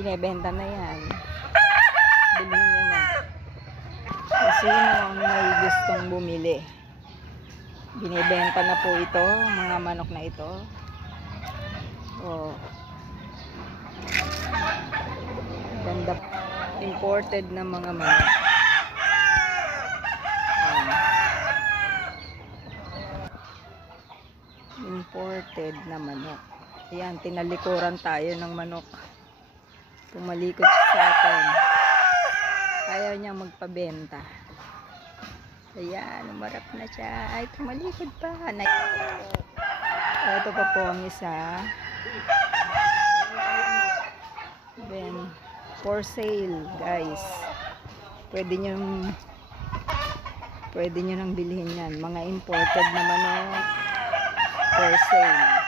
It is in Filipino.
Binebenta na yan. Bilhin niya na. Sino ang may gustong bumili? Binebenta na po ito, mga manok na ito. Oh. Ganda. Imported na mga manok. Imported na manok. Ayan, tinalikuran tayo ng manok. Tumalikod sa atin. Ayaw niya magpabenta. Ayan, umarap na siya. Ay, tumalikod pa. Ito pa po ang isa. Then, for sale, guys. Pwede nyo nang bilhin yan. Mga imported na manok. For sale.